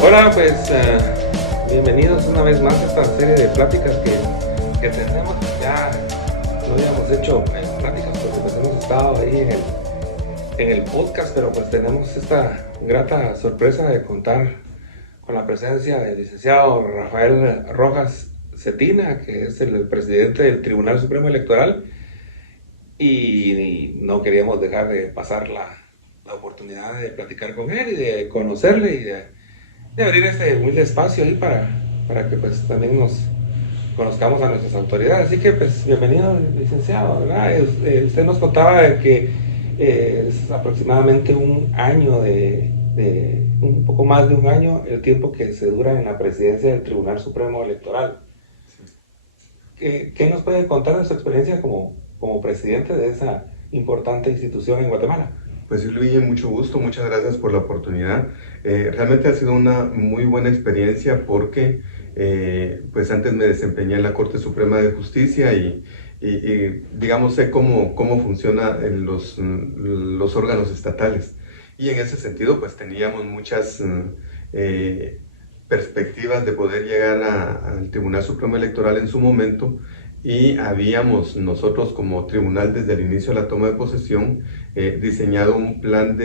Hola, pues bienvenidos una vez más a esta serie de pláticas que tenemos. Ya lo habíamos hecho en pláticas porque pues hemos estado ahí en el podcast, pero pues tenemos esta grata sorpresa de contar con la presencia del licenciado Rafael Rojas Cetina, que es el presidente del Tribunal Supremo Electoral, y no queríamos dejar de pasar la oportunidad de platicar con él y de conocerle y de abrir este humilde espacio ahí para que pues también nos conozcamos a nuestras autoridades. Así que pues bienvenido, licenciado, ¿verdad? Usted nos contaba de que es aproximadamente un año un poco más de un año el tiempo que se dura en la presidencia del Tribunal Supremo Electoral. ¿Qué nos puede contar de su experiencia como presidente de esa importante institución en Guatemala? Pues sí, Luigi, mucho gusto, muchas gracias por la oportunidad. Realmente ha sido una muy buena experiencia porque pues antes me desempeñé en la Corte Suprema de Justicia y, digamos sé cómo funcionan los órganos estatales. Y en ese sentido pues teníamos muchas perspectivas de poder llegar al Tribunal Supremo Electoral en su momento, y habíamos nosotros como tribunal desde el inicio de la toma de posesión diseñado un plan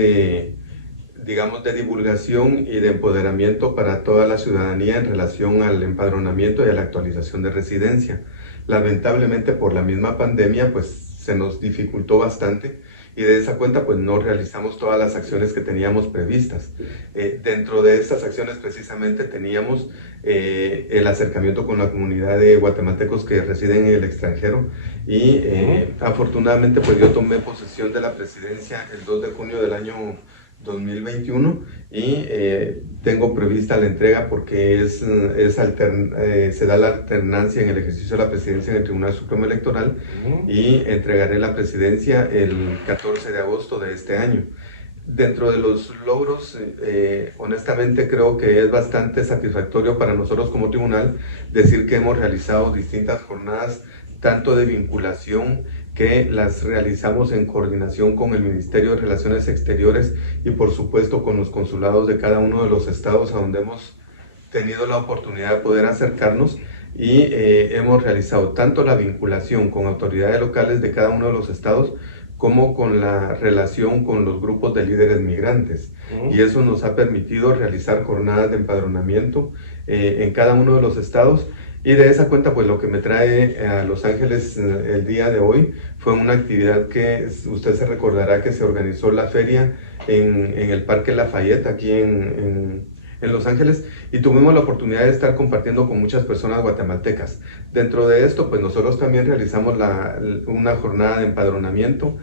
digamos, de divulgación y de empoderamiento para toda la ciudadanía en relación al empadronamiento y a la actualización de residencia. Lamentablemente por la misma pandemia pues se nos dificultó bastante, y de esa cuenta pues no realizamos todas las acciones que teníamos previstas. Dentro de estas acciones precisamente teníamos el acercamiento con la comunidad de guatemaltecos que residen en el extranjero, y afortunadamente pues yo tomé posesión de la presidencia el 2 de junio del año 2021, y tengo prevista la entrega porque se da la alternancia en el ejercicio de la presidencia en el Tribunal Supremo Electoral, y entregaré la presidencia el 14 de agosto de este año. Dentro de los logros, honestamente creo que es bastante satisfactorio para nosotros como tribunal decir que hemos realizado distintas jornadas, tanto de vinculación, que las realizamos en coordinación con el Ministerio de Relaciones Exteriores y por supuesto con los consulados de cada uno de los estados a donde hemos tenido la oportunidad de poder acercarnos, y hemos realizado tanto la vinculación con autoridades locales de cada uno de los estados como con la relación con los grupos de líderes migrantes. Y eso nos ha permitido realizar jornadas de empadronamiento en cada uno de los estados. Y de esa cuenta, pues lo que me trae a Los Ángeles el día de hoy fue una actividad que usted se recordará que se organizó la feria en el Parque Lafayette, aquí en Los Ángeles, y tuvimos la oportunidad de estar compartiendo con muchas personas guatemaltecas. Dentro de esto, pues nosotros también realizamos una jornada de empadronamiento.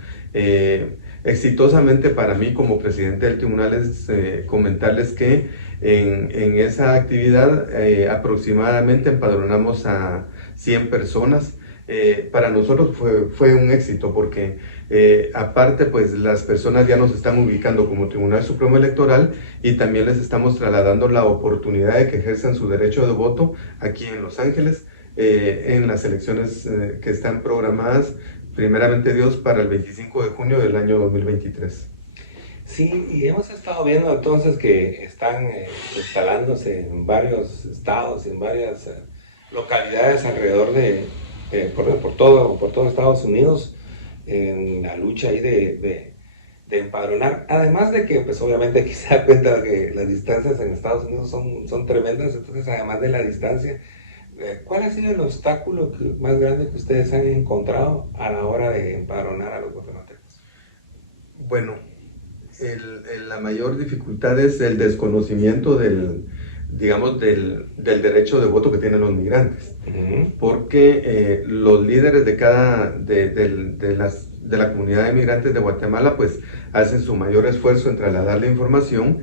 Exitosamente para mí como presidente del tribunal es comentarles que en esa actividad aproximadamente empadronamos a 100 personas. Para nosotros fue un éxito porque aparte pues las personas ya nos están ubicando como Tribunal Supremo Electoral, y también les estamos trasladando la oportunidad de que ejerzan su derecho de voto aquí en Los Ángeles en las elecciones que están programadas, primeramente Dios, para el 25 de junio del año 2023. Sí, y hemos estado viendo entonces que están instalándose en varios estados, en varias localidades alrededor por todo Estados Unidos, en la lucha ahí de empadronar. Además de que, pues obviamente aquí se da cuenta que las distancias en Estados Unidos son tremendas, entonces además de la distancia, ¿cuál ha sido el obstáculo más grande que ustedes han encontrado a la hora de empadronar a los guatemaltecos? Bueno, la mayor dificultad es el desconocimiento digamos, del derecho de voto que tienen los migrantes, porque los líderes de la comunidad de migrantes de Guatemala pues hacen su mayor esfuerzo en trasladar la información,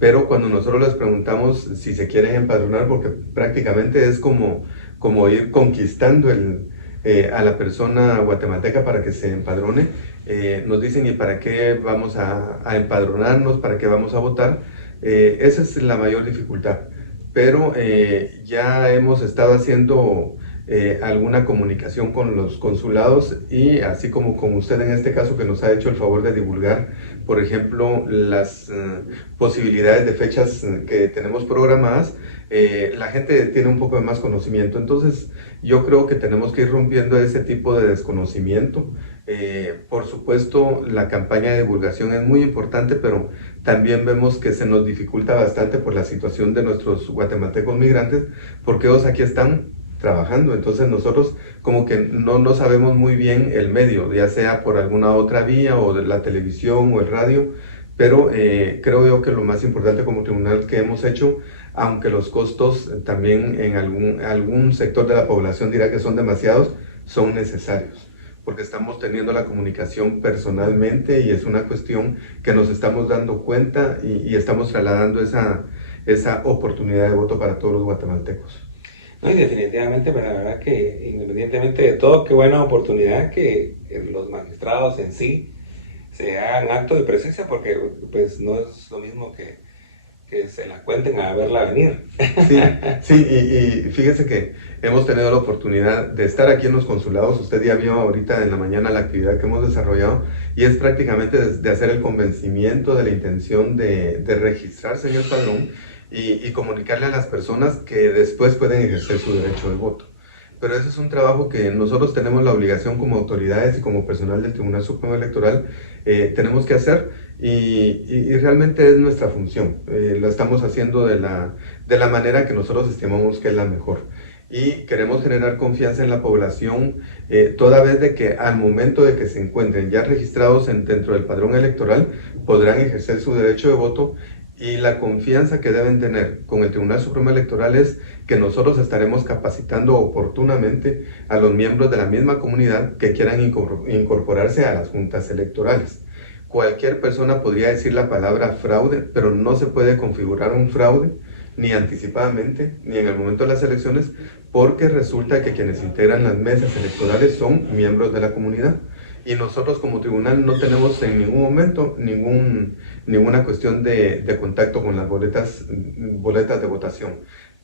pero cuando nosotros les preguntamos si se quieren empadronar, porque prácticamente es como ir conquistando a la persona guatemalteca para que se empadrone, nos dicen: ¿y para qué vamos a empadronarnos? ¿Para qué vamos a votar? Esa es la mayor dificultad, pero ya hemos estado haciendo alguna comunicación con los consulados y así como con usted en este caso que nos ha hecho el favor de divulgar, por ejemplo, las posibilidades de fechas que tenemos programadas, la gente tiene un poco de más conocimiento. Entonces yo creo que tenemos que ir rompiendo ese tipo de desconocimiento. Por supuesto, la campaña de divulgación es muy importante, pero también vemos que se nos dificulta bastante por la situación de nuestros guatemaltecos migrantes, porque ellos aquí están trabajando, entonces nosotros como que no sabemos muy bien el medio, ya sea por alguna otra vía o de la televisión o el radio, pero creo yo que lo más importante como tribunal que hemos hecho, aunque los costos también en algún sector de la población dirá que son demasiados, son necesarios, porque estamos teniendo la comunicación personalmente y es una cuestión que nos estamos dando cuenta y estamos trasladando esa oportunidad de voto para todos los guatemaltecos. No, y definitivamente, pero la verdad que independientemente de todo, qué buena oportunidad que los magistrados en sí se hagan acto de presencia, porque pues no es lo mismo que se la cuenten a verla venir. Sí, y fíjese que hemos tenido la oportunidad de estar aquí en los consulados. Usted ya vio ahorita en la mañana la actividad que hemos desarrollado y es prácticamente de hacer el convencimiento de la intención de registrarse en el padrón y comunicarle a las personas que después pueden ejercer su derecho de voto. Pero ese es un trabajo que nosotros tenemos la obligación como autoridades y como personal del Tribunal Supremo Electoral tenemos que hacer y realmente es nuestra función. Lo estamos haciendo de la manera que nosotros estimamos que es la mejor. Y queremos generar confianza en la población toda vez de que al momento de que se encuentren ya registrados dentro del padrón electoral podrán ejercer su derecho de voto. Y la confianza que deben tener con el Tribunal Supremo Electoral es que nosotros estaremos capacitando oportunamente a los miembros de la misma comunidad que quieran incorporarse a las juntas electorales. Cualquier persona podría decir la palabra fraude, pero no se puede configurar un fraude ni anticipadamente, ni en el momento de las elecciones, porque resulta que quienes integran las mesas electorales son miembros de la comunidad. Y nosotros como tribunal no tenemos en ningún momento ninguna cuestión de contacto con las boletas de votación.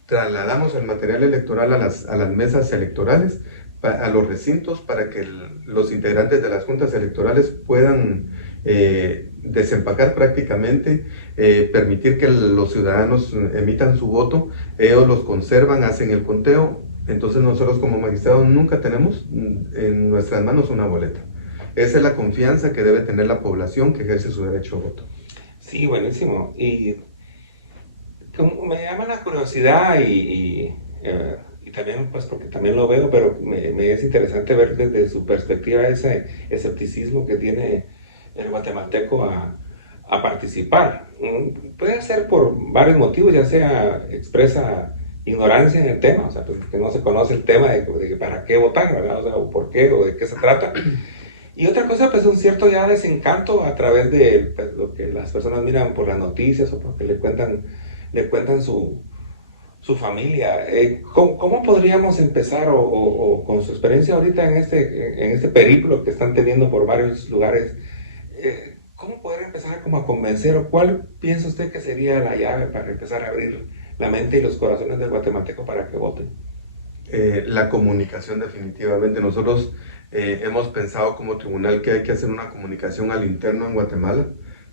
Trasladamos el material electoral a las mesas electorales, a los recintos, para que los integrantes de las juntas electorales puedan desempacar prácticamente, permitir que los ciudadanos emitan su voto, ellos los conservan, hacen el conteo. Entonces nosotros como magistrados nunca tenemos en nuestras manos una boleta. Esa es la confianza que debe tener la población que ejerce su derecho a voto. Sí, buenísimo. Y me llama la curiosidad y también, pues porque también lo veo, pero me es interesante ver desde su perspectiva ese escepticismo que tiene el guatemalteco a participar. Puede ser por varios motivos, ya sea expresa ignorancia en el tema, o sea, pues, que no se conoce el tema de para qué votar, ¿verdad? O sea, o por qué, o de qué se trata. Y otra cosa, pues un cierto ya desencanto a través de pues, lo que las personas miran por las noticias o porque le cuentan su familia. ¿Cómo podríamos empezar o con su experiencia ahorita en este periplo que están teniendo por varios lugares, cómo poder empezar como a convencer o cuál piensa usted que sería la llave para empezar a abrir la mente y los corazones del guatemalteco para que voten? La comunicación definitivamente. Nosotros hemos pensado como tribunal que hay que hacer una comunicación al interno en Guatemala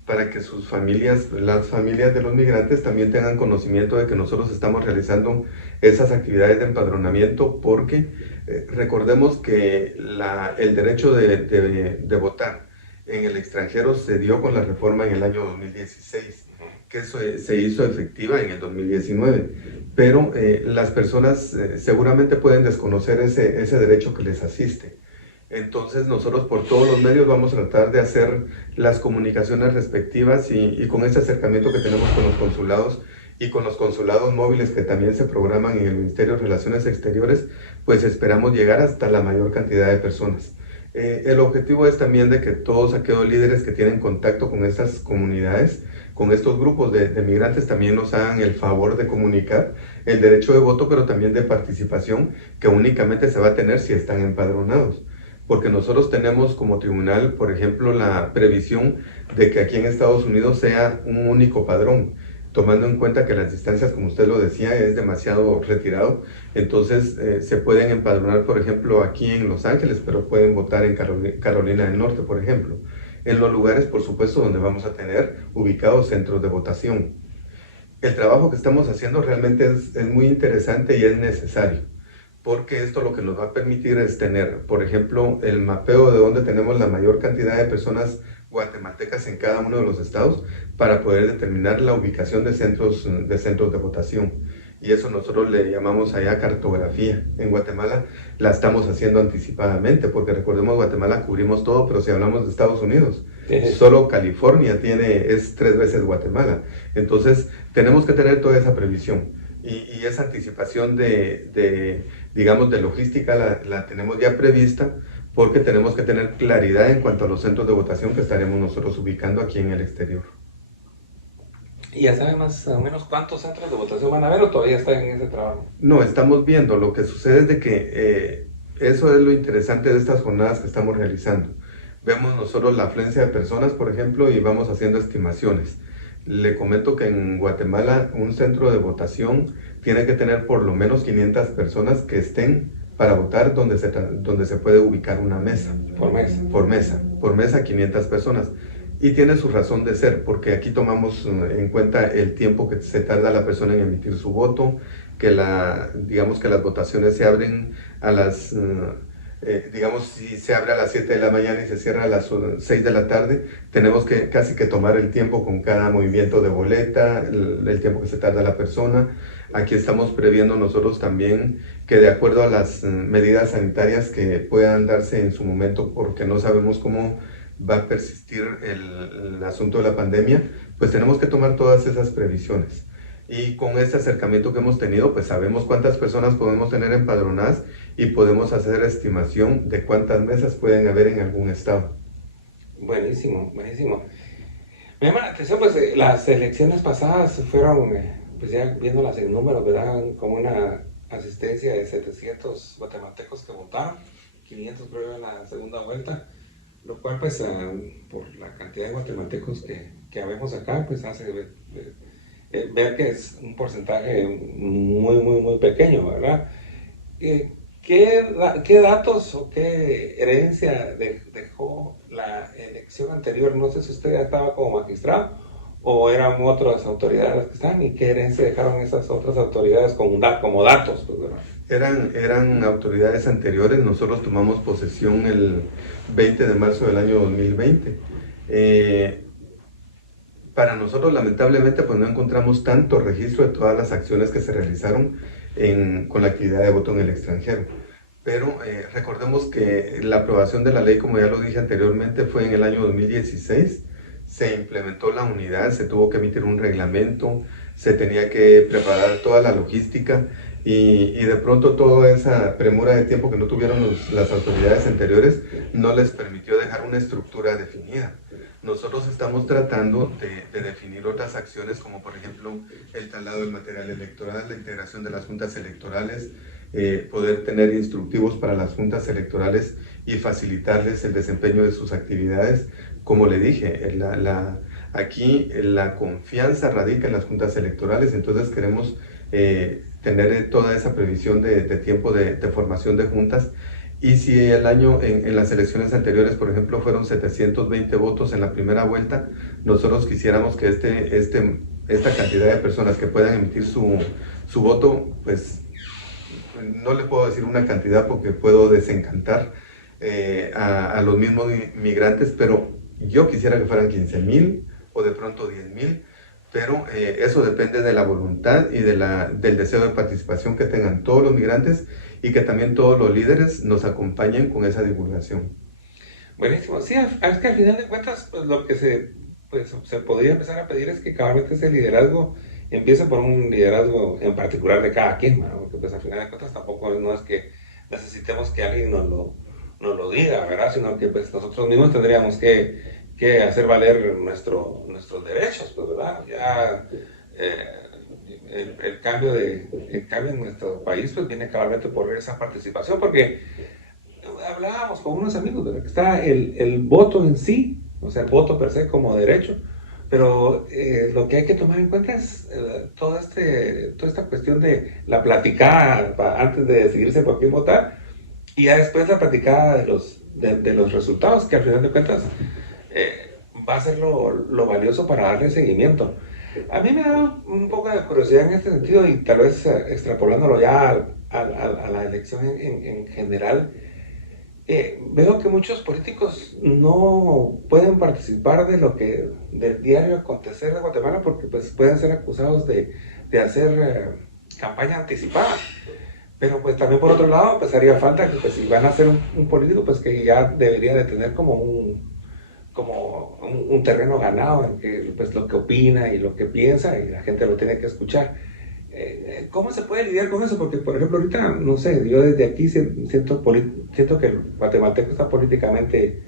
para que sus familias, las familias de los migrantes también tengan conocimiento de que nosotros estamos realizando esas actividades de empadronamiento porque recordemos que el derecho de votar en el extranjero se dio con la reforma en el año 2016, que se hizo efectiva en el 2019, pero las personas seguramente pueden desconocer ese derecho que les asiste. Entonces nosotros por todos los medios vamos a tratar de hacer las comunicaciones respectivas y con ese acercamiento que tenemos con los consulados y con los consulados móviles que también se programan en el Ministerio de Relaciones Exteriores, pues esperamos llegar hasta la mayor cantidad de personas. El objetivo es también de que todos aquellos líderes que tienen contacto con estas comunidades, con estos grupos de migrantes, también nos hagan el favor de comunicar el derecho de voto, pero también de participación, que únicamente se va a tener si están empadronados. Porque nosotros tenemos como tribunal, por ejemplo, la previsión de que aquí en Estados Unidos sea un único padrón. tomando en cuenta que las distancias, como usted lo decía, es demasiado retirado. Entonces se pueden empadronar, por ejemplo, aquí en Los Ángeles, pero pueden votar en Carolina del Norte, por ejemplo. En los lugares, por supuesto, donde vamos a tener ubicados centros de votación. El trabajo que estamos haciendo realmente es muy interesante y es necesario, porque esto lo que nos va a permitir es tener, por ejemplo, el mapeo de donde tenemos la mayor cantidad de personas guatemaltecas en cada uno de los estados para poder determinar la ubicación de centros de votación. Y eso nosotros le llamamos allá cartografía. En Guatemala la estamos haciendo anticipadamente, porque recordemos, Guatemala cubrimos todo, pero si hablamos de Estados Unidos, solo California es 3 veces Guatemala. Entonces tenemos que tener toda esa previsión. Y esa anticipación digamos, de logística la tenemos ya prevista, porque tenemos que tener claridad en cuanto a los centros de votación que estaremos nosotros ubicando aquí en el exterior. ¿Y ya saben más o menos cuántos centros de votación van a haber o todavía están en ese trabajo? No, estamos viendo. Lo que sucede es de que eso es lo interesante de estas jornadas que estamos realizando. Vemos nosotros la afluencia de personas, por ejemplo, y vamos haciendo estimaciones. Le comento que en Guatemala un centro de votación tiene que tener por lo menos 500 personas que estén para votar donde se puede ubicar una mesa. Por mesa 500 personas. Y tiene su razón de ser, porque aquí tomamos en cuenta el tiempo que se tarda la persona en emitir su voto, digamos que las votaciones se abren a las, digamos, si se abre a las 7 de la mañana y se cierra a las 6 de la tarde, tenemos que casi que tomar el tiempo con cada movimiento de boleta, el tiempo que se tarda la persona. Aquí estamos previendo nosotros también que, de acuerdo a las medidas sanitarias que puedan darse en su momento, porque no sabemos cómo va a persistir el asunto de la pandemia, pues tenemos que tomar todas esas previsiones. Y con este acercamiento que hemos tenido, pues sabemos cuántas personas podemos tener empadronadas y podemos hacer estimación de cuántas mesas pueden haber en algún estado. Buenísimo, buenísimo. Me llama la atención, pues las elecciones pasadas fueron, pues ya viéndolas en números, ¿verdad? Como una asistencia de 700 guatemaltecos que votaron, 500 creo en la segunda vuelta, lo cual pues por la cantidad de guatemaltecos que habemos acá, pues hace ver que es un porcentaje muy pequeño, ¿verdad? ¿Qué datos o qué herencia dejó la elección anterior? No sé si usted ya estaba como magistrado o eran otras autoridades las que están, y qué herencia dejaron esas otras autoridades como datos, pues, ¿verdad? Eran autoridades anteriores. Nosotros tomamos posesión el 20 de marzo del año 2020. Para nosotros, lamentablemente, pues no encontramos tanto registro de todas las acciones que se realizaron con la actividad de voto en el extranjero. Pero recordemos que la aprobación de la ley, como ya lo dije anteriormente, fue en el año 2016. Se implementó la unidad, se tuvo que emitir un reglamento, se tenía que preparar toda la logística y de pronto toda esa premura de tiempo que no tuvieron las autoridades anteriores no les permitió dejar una estructura definida. Nosotros estamos tratando de definir otras acciones, como por ejemplo el traslado del material electoral, la integración de las juntas electorales, poder tener instructivos para las juntas electorales y facilitarles el desempeño de sus actividades. Como le dije, aquí la confianza radica en las juntas electorales, entonces queremos tener toda esa previsión de tiempo de formación de juntas. Y si el año, en las elecciones anteriores, por ejemplo, fueron 720 votos en la primera vuelta, nosotros quisiéramos que esta cantidad de personas que puedan emitir su voto, pues no le puedo decir una cantidad porque puedo desencantar a los mismos migrantes, pero yo quisiera que fueran 15,000 o de pronto 10,000, pero eso depende de la voluntad y del deseo de participación que tengan todos los migrantes y que también todos los líderes nos acompañen con esa divulgación. Buenísimo. Sí, es que al final de cuentas, pues lo que se podría empezar a pedir es que cabalmente ese liderazgo empiece por un liderazgo en particular de cada quien, ¿no? Porque pues al final de cuentas tampoco no es que necesitemos que alguien nos lo diga, ¿verdad? Sino que pues nosotros mismos tendríamos que hacer valer nuestros derechos, pues, ¿verdad? Ya el cambio en nuestro país pues viene cabalmente por esa participación, porque hablábamos con unos amigos, ¿verdad? Que está el voto en sí, o sea, el voto per se como derecho, pero lo que hay que tomar en cuenta es toda esta cuestión de la platicada antes de decidirse por quién votar y ya después la platicada de los resultados, que al final de cuentas va a ser lo valioso para darle seguimiento. A mí me da un poco de curiosidad en este sentido y tal vez extrapolándolo ya a la elección en general. Veo que muchos políticos no pueden participar del diario acontecer de Guatemala porque pues, pueden ser acusados de hacer campaña anticipada. Pero pues también por otro lado, pues haría falta que pues, si van a ser un político, pues que ya debería de tener como un terreno ganado en que pues lo que opina y lo que piensa y la gente lo tiene que escuchar. ¿Cómo se puede lidiar con eso? Porque, por ejemplo, ahorita, no sé, yo desde aquí siento que el guatemalteco está políticamente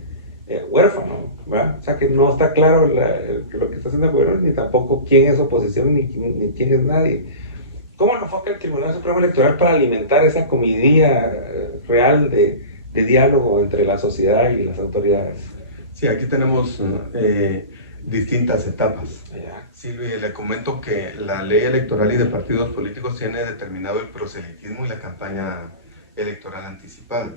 huérfano, ¿verdad? O sea, que no está claro lo que está haciendo el gobierno, ni tampoco quién es oposición, ni quién es nadie. ¿Cómo lo enfoca el Tribunal Supremo Electoral para alimentar esa comidilla real de diálogo entre la sociedad y las autoridades? Sí, aquí tenemos distintas etapas. Ya. Sí, Luis, le comento que la ley electoral y de partidos políticos tiene determinado el proselitismo y la campaña electoral anticipada.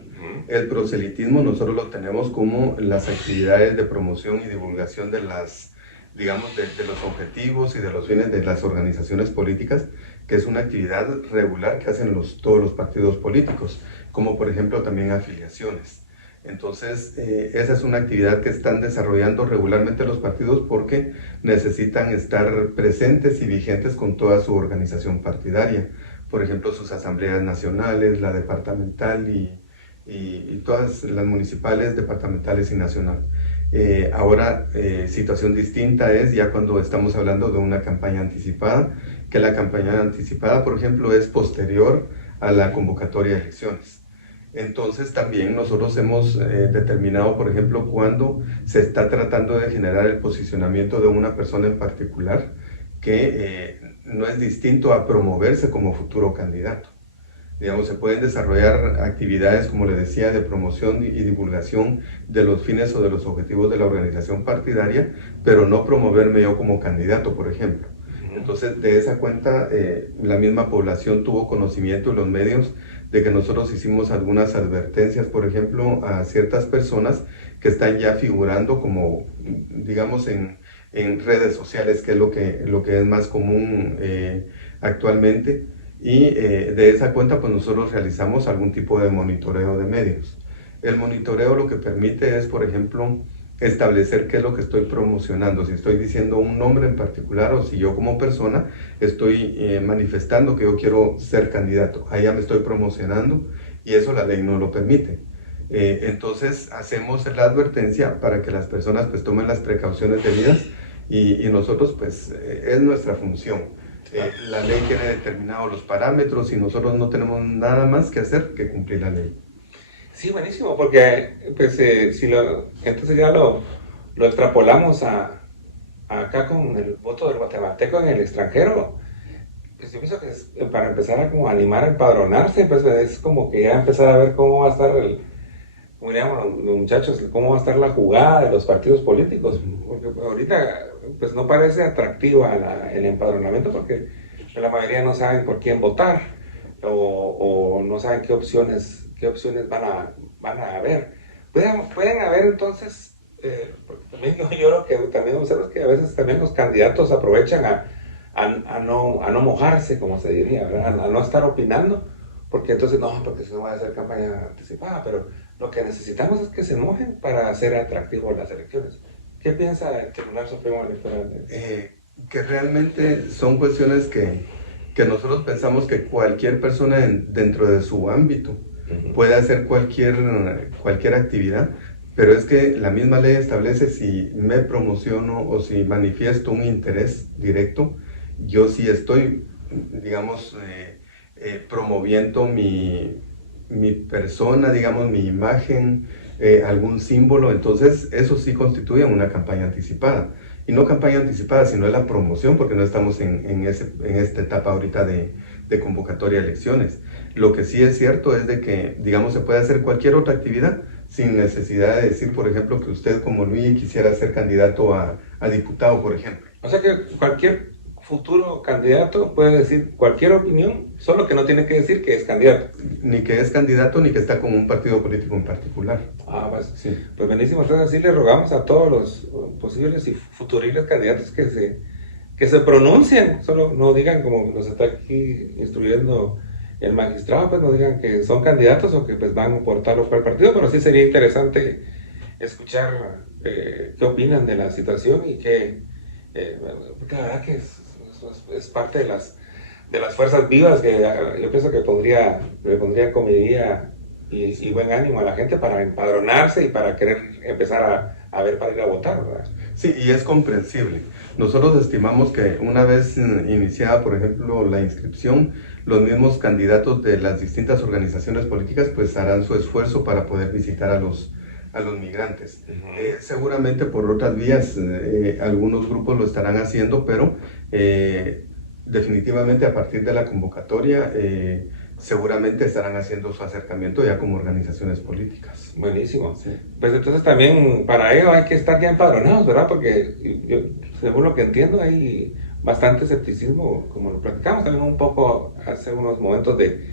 El proselitismo nosotros lo tenemos como las actividades de promoción y divulgación de las, digamos, de los objetivos y de los fines de las organizaciones políticas, que es una actividad regular que hacen todos los partidos políticos, como por ejemplo también afiliaciones. Entonces, esa es una actividad que están desarrollando regularmente los partidos porque necesitan estar presentes y vigentes con toda su organización partidaria. Por ejemplo, sus asambleas nacionales, la departamental y todas las municipales, departamentales y nacional. Ahora, situación distinta es ya cuando estamos hablando de una campaña anticipada, que la campaña anticipada, por ejemplo, es posterior a la convocatoria de elecciones. Entonces también nosotros hemos determinado, por ejemplo, cuando se está tratando de generar el posicionamiento de una persona en particular que no es distinto a promoverse como futuro candidato. Digamos, se pueden desarrollar actividades, como le decía, de promoción y divulgación de los fines o de los objetivos de la organización partidaria, pero no promoverme yo como candidato, por ejemplo. Entonces, de esa cuenta, la misma población tuvo conocimiento en los medios de que nosotros hicimos algunas advertencias, por ejemplo, a ciertas personas que están ya figurando como, digamos, en redes sociales, que es lo que es más común actualmente. Y de esa cuenta, pues nosotros realizamos algún tipo de monitoreo de medios. El monitoreo lo que permite es, por ejemplo, establecer qué es lo que estoy promocionando, si estoy diciendo un nombre en particular o si yo como persona estoy manifestando que yo quiero ser candidato. Ahí ya me estoy promocionando y eso la ley no lo permite. Entonces hacemos la advertencia para que las personas pues tomen las precauciones debidas y nosotros pues es nuestra función. La ley tiene determinados los parámetros y nosotros no tenemos nada más que hacer que cumplir la ley. Sí, buenísimo, porque pues, entonces ya lo extrapolamos acá con el voto del guatemalteco en el extranjero. Pues yo pienso que para empezar a como animar a empadronarse, pues es como que ya empezar a ver cómo va a estar como diríamos los muchachos, cómo va a estar la jugada de los partidos políticos, porque ahorita pues no parece atractiva el empadronamiento porque la mayoría no saben por quién votar o no saben qué opciones van a haber. Pueden haber entonces, porque también yo lo que también observo es que a veces también los candidatos aprovechan a no mojarse, como se diría, ¿verdad? A no estar opinando, porque entonces no, porque si no va a hacer campaña anticipada, pero lo que necesitamos es que se mojen para hacer atractivo las elecciones. ¿Qué piensa el Tribunal Supremo Electoral? Que realmente son cuestiones que nosotros pensamos que cualquier persona dentro de su ámbito puede hacer cualquier actividad, pero es que la misma ley establece si me promociono o si manifiesto un interés directo, yo sí estoy, digamos, promoviendo mi persona, digamos, mi imagen, algún símbolo, entonces eso sí constituye una campaña anticipada. Y no campaña anticipada, sino la promoción, porque no estamos en esta etapa ahorita de convocatoria a elecciones. Lo que sí es cierto es de que, digamos, se puede hacer cualquier otra actividad sin necesidad de decir, por ejemplo, que usted como Luis quisiera ser candidato a a diputado, por ejemplo. O sea que cualquier futuro candidato puede decir cualquier opinión, solo que no tiene que decir que es candidato. Ni que es candidato ni que está con un partido político en particular. Ah, pues, Sí. pues buenísimo. Entonces así le rogamos a todos los posibles y futuribles candidatos que se pronuncien, solo no digan como nos está aquí instruyendo el magistrado, pues no digan que son candidatos o que pues van por tal o cual partido, pero sí sería interesante escuchar qué opinan de la situación y porque la verdad que es parte de las fuerzas vivas que yo pienso que le pondría comidilla y buen ánimo a la gente para empadronarse y para querer empezar a ver para ir a votar, ¿verdad? Sí, y es comprensible. Nosotros estimamos que una vez iniciada, por ejemplo, la inscripción, los mismos candidatos de las distintas organizaciones políticas pues harán su esfuerzo para poder visitar a los migrantes. Seguramente por otras vías, algunos grupos lo estarán haciendo, pero definitivamente a partir de la convocatoria seguramente estarán haciendo su acercamiento ya como organizaciones políticas. Buenísimo. Sí. Pues entonces también para ello hay que estar ya empadronados, ¿verdad? Porque según lo que entiendo hay bastante escepticismo, como lo platicamos también un poco hace unos momentos de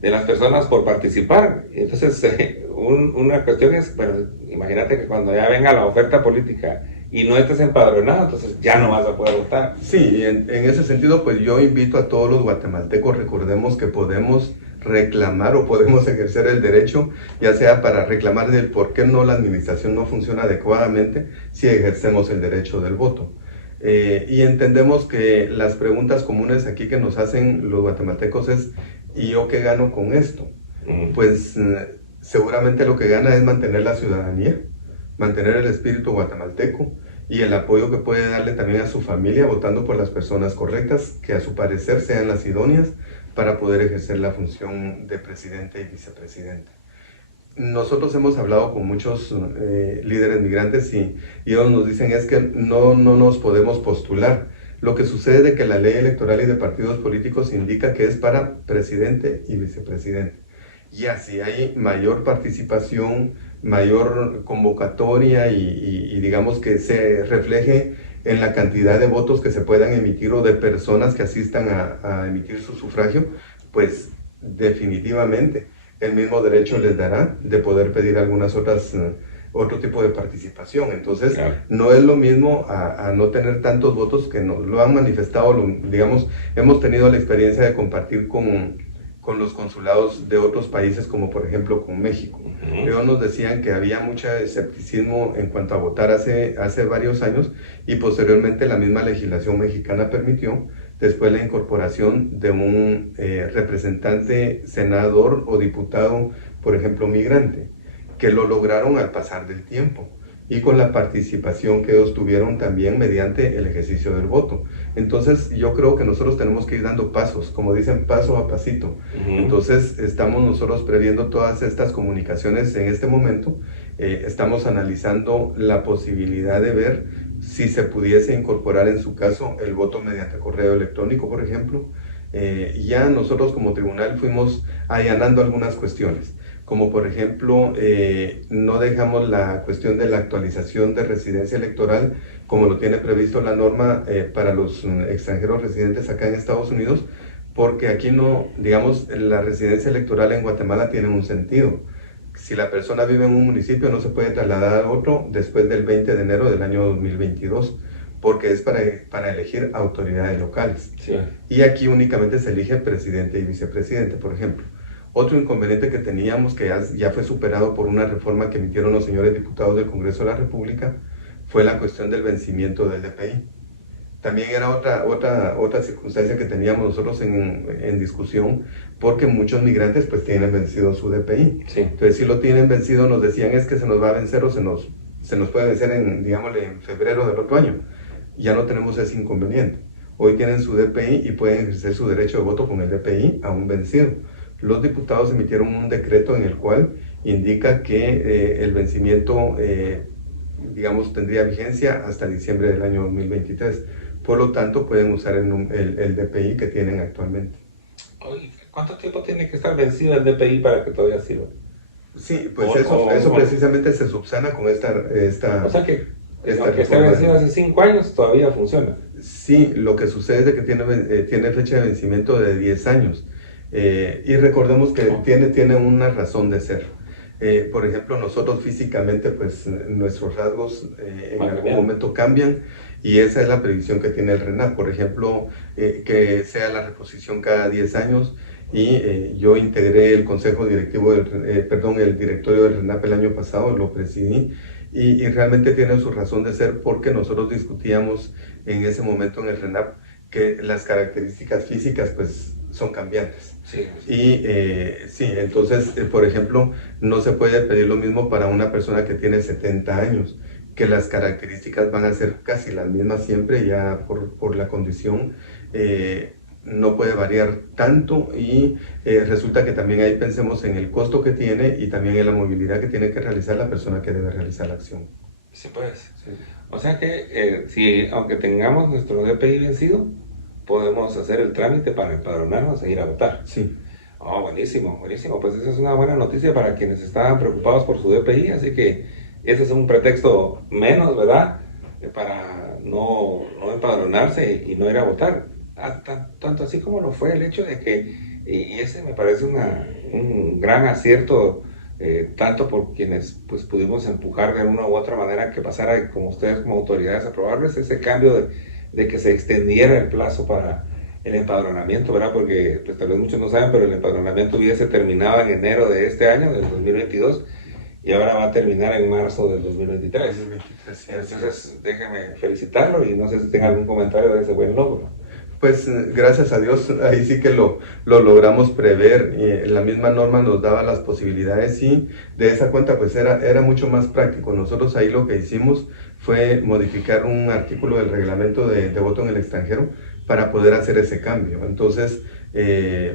las personas por participar. Entonces una cuestión es, bueno, imagínate que cuando ya venga la oferta política y no estés empadronado, entonces ya no vas a poder votar. Sí, en ese sentido, pues yo invito a todos los guatemaltecos, recordemos que podemos reclamar o podemos ejercer el derecho, ya sea para reclamar del por qué no la administración no funciona adecuadamente, si ejercemos el derecho del voto. Y entendemos que las preguntas comunes aquí que nos hacen los guatemaltecos es, ¿y yo qué gano con esto? Pues seguramente lo que gana es mantener la ciudadanía, mantener el espíritu guatemalteco y el apoyo que puede darle también a su familia votando por las personas correctas, que a su parecer sean las idóneas para poder ejercer la función de presidente y vicepresidente. Nosotros hemos hablado con muchos líderes migrantes y ellos nos dicen es que no nos podemos postular. Lo que sucede es que la ley electoral y de partidos políticos indica que es para presidente y vicepresidente. Y así hay mayor participación, mayor convocatoria y digamos que se refleje en la cantidad de votos que se puedan emitir o de personas que asistan a emitir su sufragio, pues definitivamente el mismo derecho les dará de poder pedir algunas otro tipo de participación. Entonces, claro, no es lo mismo a no tener tantos votos que nos lo han manifestado, digamos, hemos tenido la experiencia de compartir con los consulados de otros países, como por ejemplo con México. Ellos nos decían que había mucho escepticismo en cuanto a votar hace varios años y posteriormente la misma legislación mexicana permitió después la incorporación de un representante, senador o diputado, por ejemplo, migrante, que lo lograron al pasar del tiempo y con la participación que ellos tuvieron también mediante el ejercicio del voto. Entonces yo creo que nosotros tenemos que ir dando pasos, como dicen, paso a pasito. Entonces estamos nosotros previendo todas estas comunicaciones en este momento, estamos analizando la posibilidad de ver si se pudiese incorporar en su caso el voto mediante correo electrónico, por ejemplo. Ya nosotros como tribunal fuimos allanando algunas cuestiones, como por ejemplo no dejamos la cuestión de la actualización de residencia electoral como lo tiene previsto la norma para los extranjeros residentes acá en Estados Unidos, porque aquí no, digamos, la residencia electoral en Guatemala tiene un sentido. Si la persona vive en un municipio no se puede trasladar a otro después del 20 de enero del año 2022, porque es para elegir autoridades locales. Sí. Y aquí únicamente se elige presidente y vicepresidente, por ejemplo. Otro inconveniente que teníamos, que ya fue superado por una reforma que emitieron los señores diputados del Congreso de la República, fue la cuestión del vencimiento del DPI. También era otra circunstancia que teníamos nosotros en discusión, porque muchos migrantes pues tienen vencido su DPI. Sí. Entonces si lo tienen vencido nos decían es que se nos va a vencer o se nos puede vencer en febrero del otro año. Ya no tenemos ese inconveniente. Hoy tienen su DPI y pueden ejercer su derecho de voto con el DPI aún vencido. Los diputados emitieron un decreto en el cual indica que el vencimiento, digamos, tendría vigencia hasta diciembre del año 2023. Por lo tanto, pueden usar el DPI que tienen actualmente. ¿Cuánto tiempo tiene que estar vencido el DPI para que todavía sirva? Sí, pues eso precisamente se subsana con esta... O sea que Aunque esté vencido hace 5 años, todavía funciona. Sí, lo que sucede es que tiene fecha de vencimiento de 10 años. Y recordemos que tiene una razón de ser. Por ejemplo, nosotros físicamente, pues nuestros rasgos en algún momento cambian y esa es la previsión que tiene el RENAP. Por ejemplo, que sea la reposición cada 10 años y yo integré el consejo directivo, el directorio del RENAP el año pasado, lo presidí y realmente tiene su razón de ser porque nosotros discutíamos en ese momento en el RENAP que las características físicas pues son cambiantes. Sí, sí. Y sí, entonces, por ejemplo, no se puede pedir lo mismo para una persona que tiene 70 años, que las características van a ser casi las mismas siempre, ya por la condición. No puede variar tanto y resulta que también ahí pensemos en el costo que tiene y también en la movilidad que tiene que realizar la persona que debe realizar la acción. Sí, pues. Sí. O sea que si, aunque tengamos nuestro DPI vencido, podemos hacer el trámite para empadronarnos e ir a votar. Sí. Oh, buenísimo, buenísimo. Pues esa es una buena noticia para quienes estaban preocupados por su DPI, así que ese es un pretexto menos, ¿verdad? Para no empadronarse y no ir a votar. Tanto así como lo fue el hecho de que, y ese me parece un gran acierto, tanto por quienes pues pudimos empujar de una u otra manera que pasara como ustedes como autoridades aprobarles ese cambio de que se extendiera el plazo para el empadronamiento, ¿verdad? Porque pues, tal vez muchos no saben, pero el empadronamiento hubiese terminado en enero de este año, del 2022, y ahora va a terminar en marzo del 2023. 2023 sí, entonces, déjeme felicitarlo y no sé si tenga algún comentario de ese buen logro. Pues gracias a Dios, ahí sí que lo logramos prever. La misma norma nos daba las posibilidades y de esa cuenta pues era mucho más práctico. Nosotros ahí lo que hicimos fue modificar un artículo del reglamento de voto en el extranjero para poder hacer ese cambio. Entonces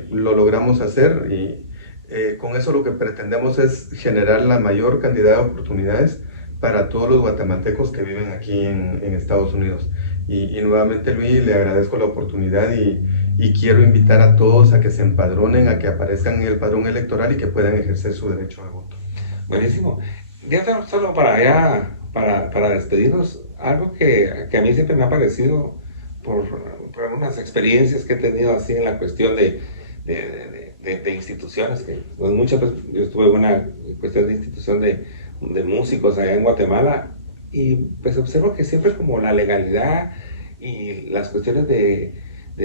lo logramos hacer y con eso lo que pretendemos es generar la mayor cantidad de oportunidades para todos los guatemaltecos que viven aquí en Estados Unidos. Y nuevamente, Luis, le agradezco la oportunidad y quiero invitar a todos a que se empadronen, a que aparezcan en el padrón electoral y que puedan ejercer su derecho al voto. Buenísimo. Ya solo para despedirnos, algo que a mí siempre me ha parecido por algunas experiencias que he tenido así en la cuestión de instituciones, que pues, muchas veces yo estuve en una cuestión de institución de músicos allá en Guatemala y pues observo que siempre como la legalidad y las cuestiones de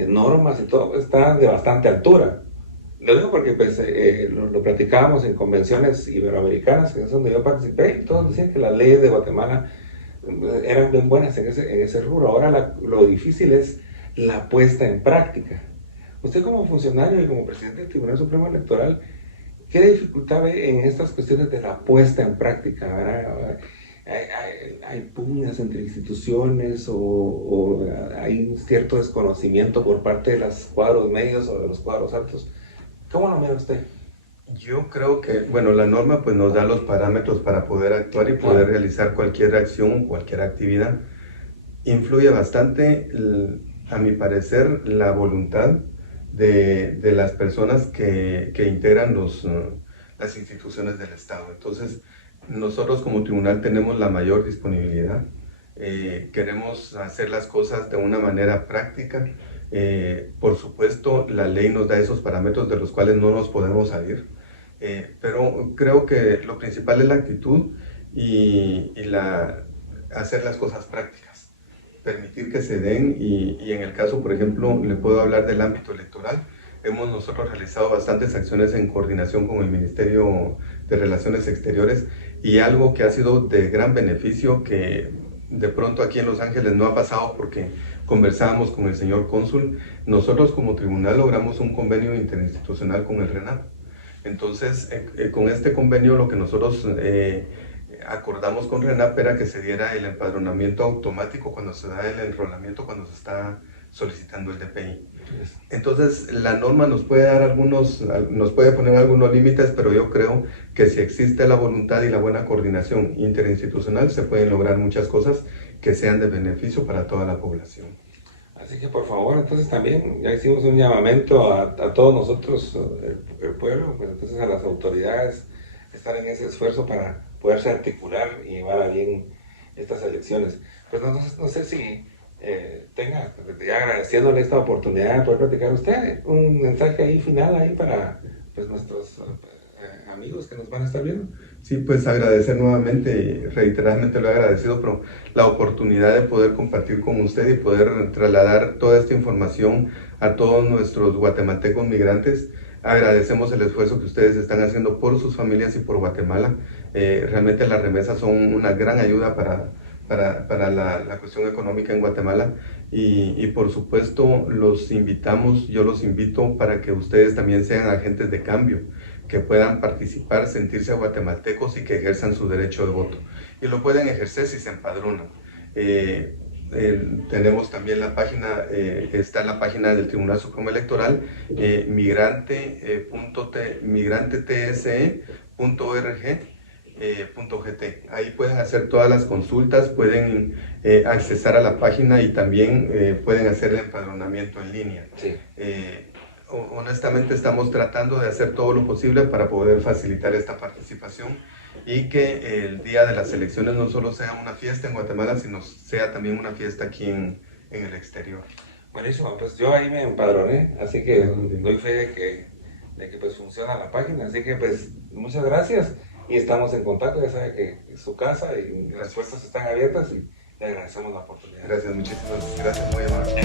normas y todo están de bastante altura. Lo digo porque pues, lo platicábamos en convenciones iberoamericanas, que es donde yo participé, y todos decían que las leyes de Guatemala eran bien buenas en ese rubro. Ahora lo difícil es la puesta en práctica. Usted como funcionario y como presidente del Tribunal Supremo Electoral, ¿qué dificultad ve en estas cuestiones de la puesta en práctica? ¿Verdad? Hay pugnas entre instituciones o hay un cierto desconocimiento por parte de los cuadros medios o de los cuadros altos. ¿Cómo lo mira usted? Yo creo que, bueno, la norma pues nos da los parámetros para poder actuar y poder realizar cualquier acción, cualquier actividad. Influye bastante, a mi parecer, la voluntad de las personas que integran las instituciones del Estado. Entonces, nosotros como tribunal tenemos la mayor disponibilidad. Queremos hacer las cosas de una manera práctica. Por supuesto, la ley nos da esos parámetros de los cuales no nos podemos salir. Pero creo que lo principal es la actitud y hacer las cosas prácticas, permitir que se den y en el caso, por ejemplo, le puedo hablar del ámbito electoral. Hemos nosotros realizado bastantes acciones en coordinación con el Ministerio de Relaciones Exteriores y algo que ha sido de gran beneficio que de pronto aquí en Los Ángeles no ha pasado porque conversábamos con el señor cónsul. Nosotros como tribunal logramos un convenio interinstitucional con el RENAP. Entonces, con este convenio lo que nosotros acordamos con RENAP era que se diera el empadronamiento automático cuando se da el enrolamiento, cuando se está solicitando el DPI. Entonces, la norma nos puede dar nos puede poner algunos límites, pero yo creo que si existe la voluntad y la buena coordinación interinstitucional, se pueden lograr muchas cosas que sean de beneficio para toda la población. Así que por favor, entonces también ya hicimos un llamamiento a todos nosotros, el pueblo, pues entonces a las autoridades, estar en ese esfuerzo para poderse articular y llevar a bien estas elecciones. Pues no sé si tenga, ya agradeciéndole esta oportunidad de poder platicar a usted, un mensaje ahí final ahí para pues, nuestros amigos que nos van a estar viendo. Sí, pues agradecer nuevamente, reiteradamente lo he agradecido, pero la oportunidad de poder compartir con usted y poder trasladar toda esta información a todos nuestros guatemaltecos migrantes. Agradecemos el esfuerzo que ustedes están haciendo por sus familias y por Guatemala. Realmente las remesas son una gran ayuda para la cuestión económica en Guatemala y por supuesto yo los invito para que ustedes también sean agentes de cambio, que puedan participar, sentirse guatemaltecos y que ejerzan su derecho de voto. Y lo pueden ejercer si se empadronan. Tenemos también la página, está la página del Tribunal Supremo Electoral, migrante.tse.org.gt. Ahí pueden hacer todas las consultas, pueden accesar a la página y también pueden hacer el empadronamiento en línea. Sí. Honestamente estamos tratando de hacer todo lo posible para poder facilitar esta participación y que el día de las elecciones no solo sea una fiesta en Guatemala, sino sea también una fiesta aquí en el exterior. Buenísimo, pues yo ahí me empadroné, así que doy fe de que pues funciona la página, así que pues muchas gracias y estamos en contacto, ya sabe que su casa y las puertas están abiertas y le agradecemos la oportunidad. Gracias, muchísimas gracias, muy amable.